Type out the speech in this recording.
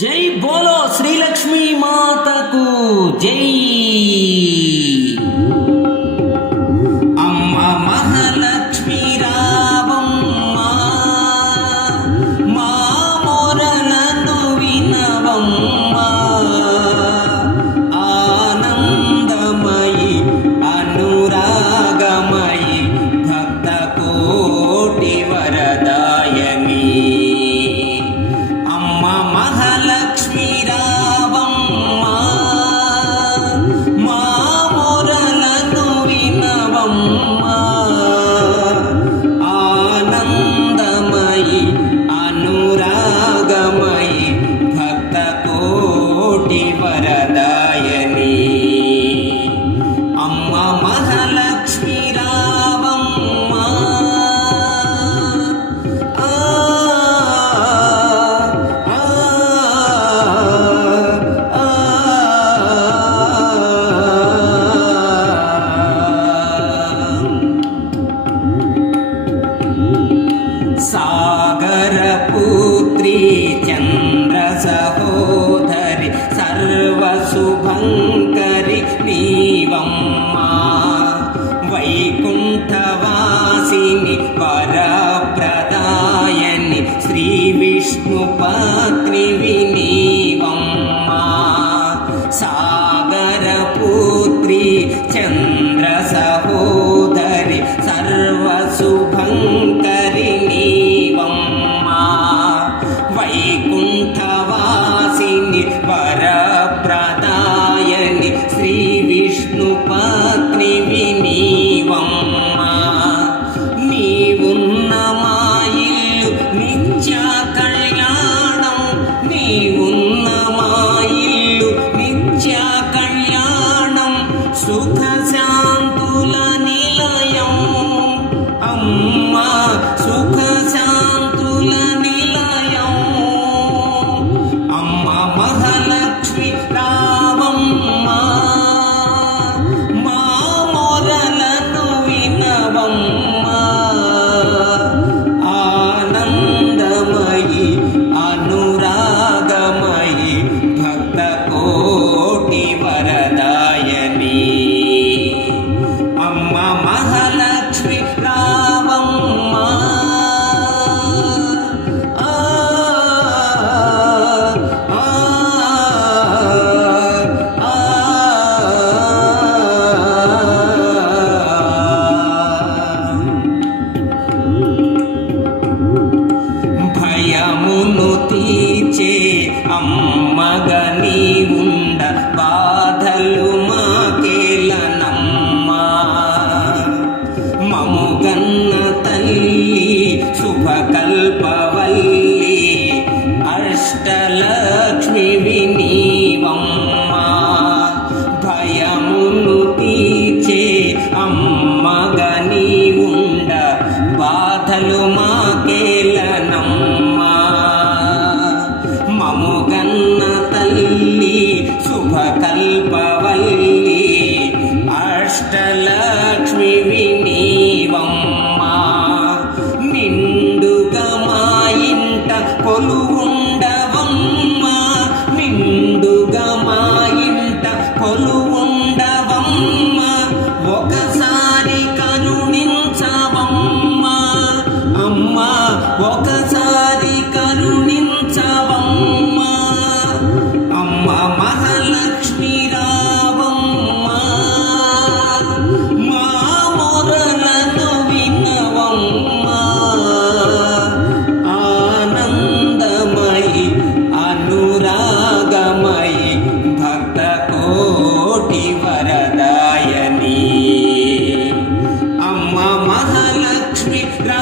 జై బోలో శ్రీలక్ష్మి మాతకు జై. श्रीविष्णुपात्रिवि नीवम्मा सागरपुत्री चन्द्रसहोदरि सर्वसुभङ्ग सुख जा మము గన్న తల్లి శుభకల్పవల్లి అష్టల We. down.